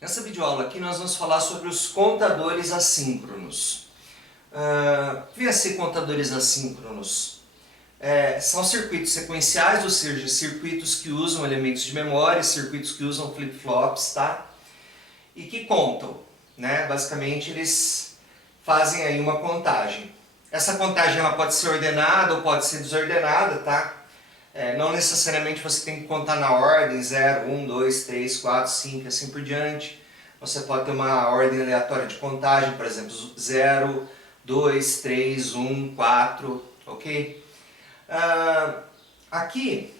Nessa videoaula aqui nós vamos falar sobre os contadores assíncronos. O que vem a ser contadores assíncronos? São circuitos sequenciais, ou seja, circuitos que usam elementos de memória, circuitos que usam flip-flops, tá? E que contam, né? Basicamente eles fazem aí uma contagem. Essa contagem ela pode ser ordenada ou pode ser desordenada, tá? Não necessariamente você tem que contar na ordem 0, 1, 2, 3, 4, 5 e assim por diante. Você pode ter uma ordem aleatória de contagem, por exemplo, 0, 2, 3, 1, 4, ok? Aqui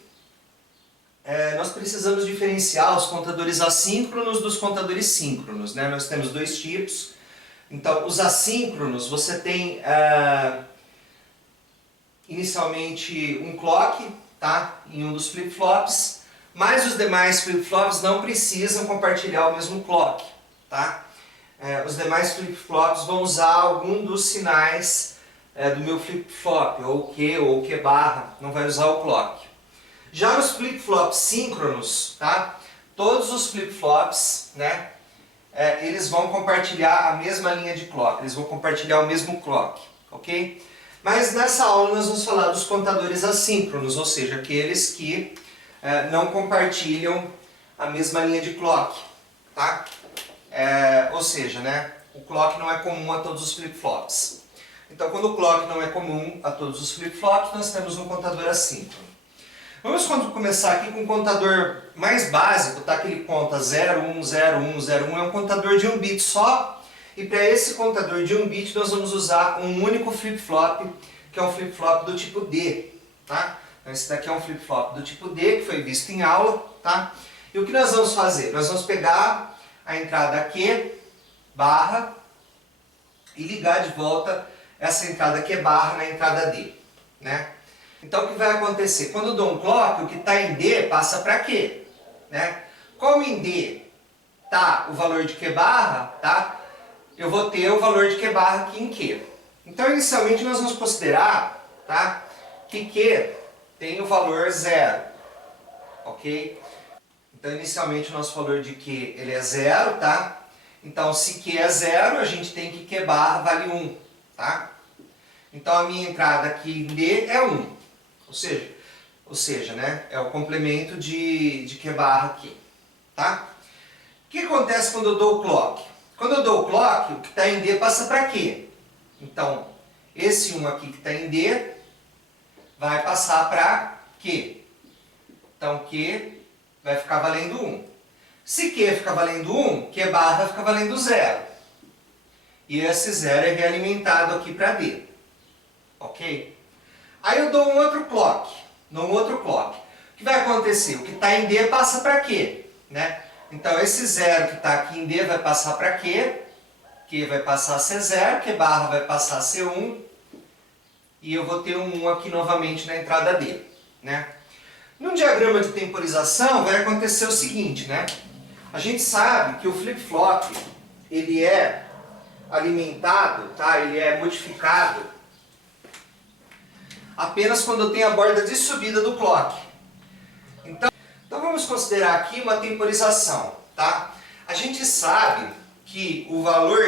nós precisamos diferenciar os contadores assíncronos dos contadores síncronos, né? Nós temos dois tipos. Então, os assíncronos, você tem inicialmente um clock, tá? Em um dos flip-flops, mas os demais flip-flops não precisam compartilhar o mesmo clock, tá? Os demais flip-flops vão usar algum dos sinais do meu flip-flop, ou Q ou Q barra, não vai usar o clock. Já nos flip-flops síncronos, tá? Todos os flip-flops, né? Eles vão compartilhar a mesma linha de clock, eles vão compartilhar o mesmo clock, ok? Mas nessa aula nós vamos falar dos contadores assíncronos, ou seja, aqueles que não compartilham a mesma linha de clock, tá? Ou seja, né, o clock não é comum a todos os flip-flops. Então, quando o clock não é comum a todos os flip-flops, nós temos um contador assíncrono. Vamos começar aqui com o contador mais básico, tá? Que ele conta 0, 1, 0, 1, 0, 1, é um contador de 1 bit só. E para esse contador de 1 bit nós vamos usar um único flip-flop, que é um flip-flop do tipo D, tá? Então esse daqui é um flip-flop do tipo D, que foi visto em aula, tá? E o que nós vamos fazer? Nós vamos pegar a entrada Q barra e ligar de volta essa entrada Q barra na entrada D, né? Então o que vai acontecer? Quando eu dou um clock, o que está em D passa para Q, né? Como em D está o valor de Q barra, tá? Eu vou ter o valor de Q barra aqui em Q. Então, inicialmente, nós vamos considerar, tá, que Q tem o valor 0, ok? Então, inicialmente, o nosso valor de Q ele é 0, tá? Então, se Q é 0, a gente tem que Q barra vale 1, tá? Então, a minha entrada aqui em D é 1, ou seja, né, é o complemento de Q barra aqui, tá? O que acontece quando eu dou o clock? Quando eu dou o clock, o que está em D passa para Q. Então, esse 1 aqui que está em D vai passar para Q. Então, Q vai ficar valendo 1. Se Q ficar valendo 1, Q barra vai ficar valendo 0. E esse 0 é realimentado aqui para D. Ok? Aí eu dou um outro clock. O que vai acontecer? O que está em D passa para Q, né? Então, esse 0 que está aqui em D vai passar para Q, Q vai passar a ser 0, Q barra vai passar a ser 1, e eu vou ter um 1 aqui novamente na entrada D, né? No diagrama de temporização vai acontecer o seguinte, né? A gente sabe que o flip-flop, ele é alimentado, tá? Ele é modificado apenas quando eu tenho a borda de subida do clock. Então vamos considerar aqui uma temporização, tá? A gente sabe que o valor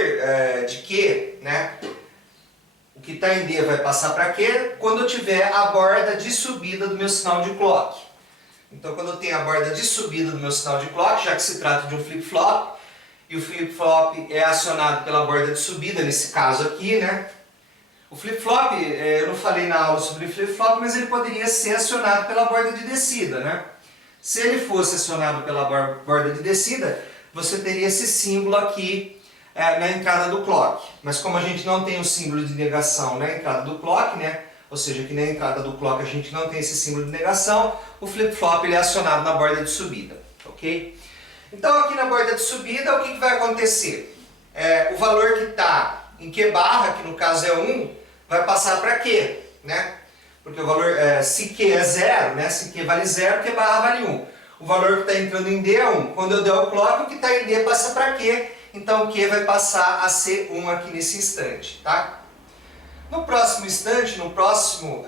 de Q, né, o que está em D vai passar para Q quando eu tiver a borda de subida do meu sinal de clock. Então quando eu tenho a borda de subida do meu sinal de clock, já que se trata de um flip-flop, e o flip-flop é acionado pela borda de subida, nesse caso aqui, né? O flip-flop, eu não falei na aula sobre flip-flop, mas ele poderia ser acionado pela borda de descida, né? Se ele fosse acionado pela borda de descida, você teria esse símbolo aqui na entrada do clock. Mas como a gente não tem o símbolo de negação na entrada do clock, né? Ou seja, que na entrada do clock a gente não tem esse símbolo de negação, o flip-flop ele é acionado na borda de subida, ok? Então aqui na borda de subida, o que vai acontecer? O valor que está em Q barra, que no caso é 1, vai passar para Q, né? Porque o valor, se Q é 0, né? Se Q vale 0, Q barra vale 1. O valor que está entrando em D é 1. Quando eu der o clock, o que está em D passa para Q. Então Q vai passar a ser 1 aqui nesse instante, tá? No próximo instante, no próximo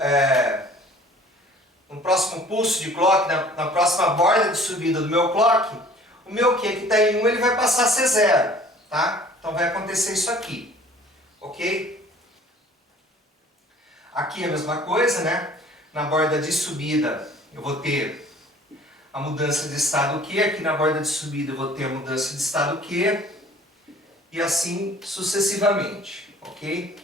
pulso de clock, na próxima borda de subida do meu clock, o meu Q que está em 1 ele vai passar a ser 0. Tá? Então vai acontecer isso aqui. Ok? Aqui é a mesma coisa, né? Na borda de subida eu vou ter a mudança de estado Q, aqui na borda de subida eu vou ter a mudança de estado Q, e assim sucessivamente, ok?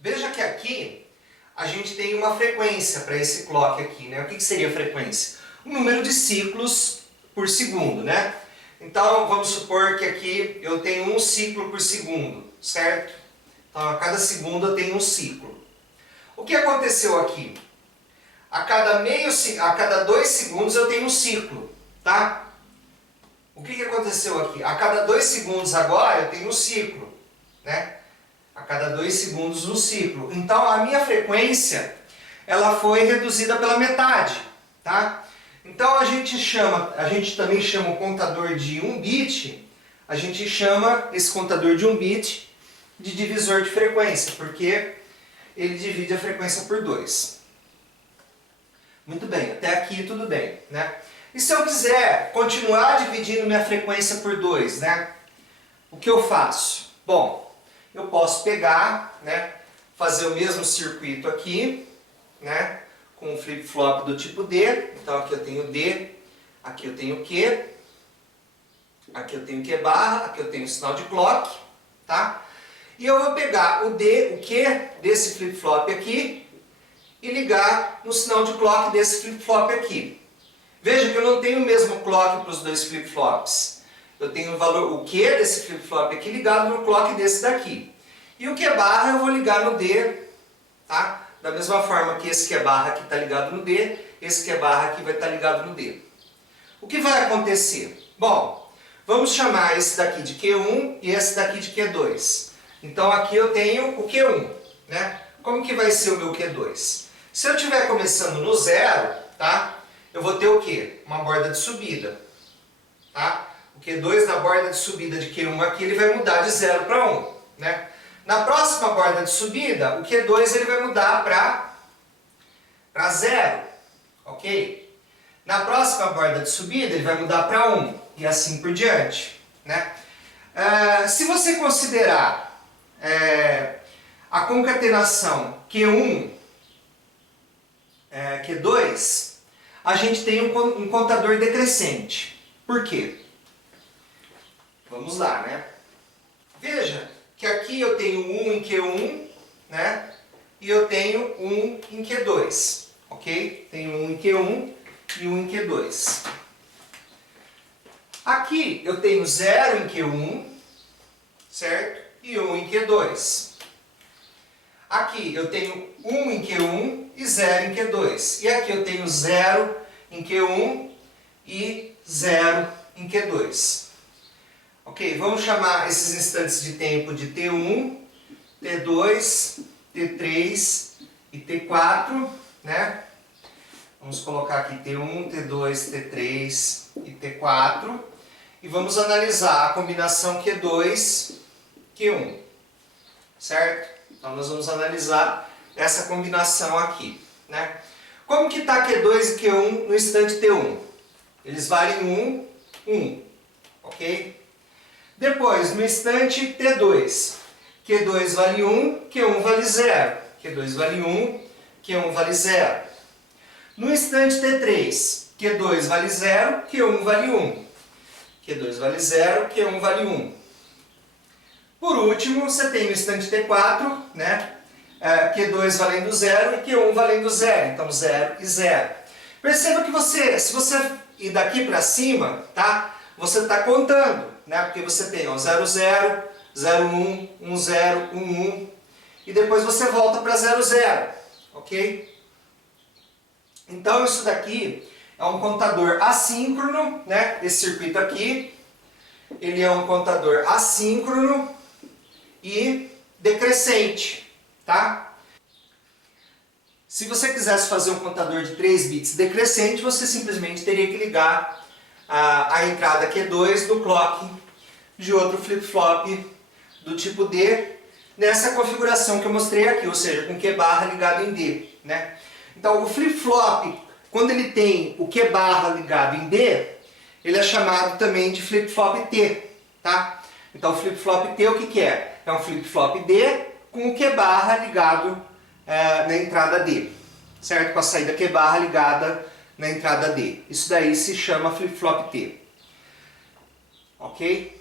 Veja que aqui a gente tem uma frequência para esse clock aqui, né? O que seria a frequência? O número de ciclos por segundo, né? Então vamos supor que aqui eu tenho um ciclo por segundo, certo? Então a cada segundo eu tenho um ciclo. O que aconteceu aqui? A cada 2 segundos eu tenho um ciclo, tá? O que aconteceu aqui? A cada 2 segundos agora eu tenho um ciclo, né? A cada 2 segundos um ciclo. Então a minha frequência, ela foi reduzida pela metade, tá? Então a gente também chama o contador de 1 bit, a gente chama esse contador de 1 bit de divisor de frequência, porque ele divide a frequência por 2. Muito bem, até aqui tudo bem, né? E se eu quiser continuar dividindo minha frequência por 2, né? O que eu faço? Bom, eu posso pegar, né? Fazer o mesmo circuito aqui, né? Com um flip-flop do tipo D. Então aqui eu tenho D, aqui eu tenho Q, aqui eu tenho Q barra, aqui eu tenho o sinal de clock, tá? E eu vou pegar o D, o Q desse flip-flop aqui e ligar no sinal de clock desse flip-flop aqui. Veja que eu não tenho o mesmo clock para os dois flip-flops. Eu tenho o Q desse flip-flop aqui ligado no clock desse daqui. E o Q barra eu vou ligar no D, tá? Da mesma forma que esse Q barra aqui está ligado no D, esse Q barra aqui vai estar ligado no D. O que vai acontecer? Bom, vamos chamar esse daqui de Q1 e esse daqui de Q2. Então aqui eu tenho o Q1, né? Como que vai ser o meu Q2? Se eu estiver começando no 0, tá? Eu vou ter o quê? Uma borda de subida, tá? O Q2 na borda de subida de Q1 aqui, ele vai mudar de 0 para 1, né? Na próxima borda de subida, o Q2 ele vai mudar para 0, ok? Na próxima borda de subida, ele vai mudar para 1, e assim por diante, né? Se você considerar a concatenação Q1, Q2, a gente tem um contador decrescente. Por quê? Vamos lá, né? Veja que aqui eu tenho 1 em Q1, né? E eu tenho 1 em Q2, ok? Tenho 1 em Q1 e 1 em Q2. Aqui eu tenho 0 em Q1, certo? E 1 em Q2. Aqui eu tenho 1 em Q1 e 0 em Q2. E aqui eu tenho 0 em Q1 e 0 em Q2. Ok, vamos chamar esses instantes de tempo de T1, T2, T3 e T4, né? Vamos colocar aqui T1, T2, T3 e T4. E vamos analisar a combinação Q2, Q1, certo? Então nós vamos analisar essa combinação aqui, né? Como que está Q2 e Q1 no instante T1? Eles valem 1, 1, ok? Depois, no instante T2, Q2 vale 1, Q1 vale 0. Q2 vale 1, Q1 vale 0. No instante T3, Q2 vale 0, Q1 vale 1. Q2 vale 0, Q1 vale 1. Por último, você tem no instante T4, né? Q2 valendo 0 e Q1 valendo 0. Então 0 e 0. Perceba que se você ir daqui para cima, tá? Você está contando, né? Porque você tem 0, 0, 0, 1, 1, 0, 1, 1. E depois você volta para 0, 0. Ok? Então isso daqui é um contador assíncrono, né? Esse circuito aqui, ele é um contador assíncrono e decrescente, tá? Se você quisesse fazer um contador de 3 bits decrescente, você simplesmente teria que ligar a entrada Q2 do clock de outro flip-flop do tipo D nessa configuração que eu mostrei aqui, ou seja, com Q barra ligado em D, né? Então o flip-flop, quando ele tem o Q barra ligado em D, ele é chamado também de flip-flop T, tá? Então o flip-flop T o que que é? É um flip-flop D com o Q barra ligado na entrada D, certo? Com a saída Q barra ligada na entrada D. Isso daí se chama flip-flop T, ok?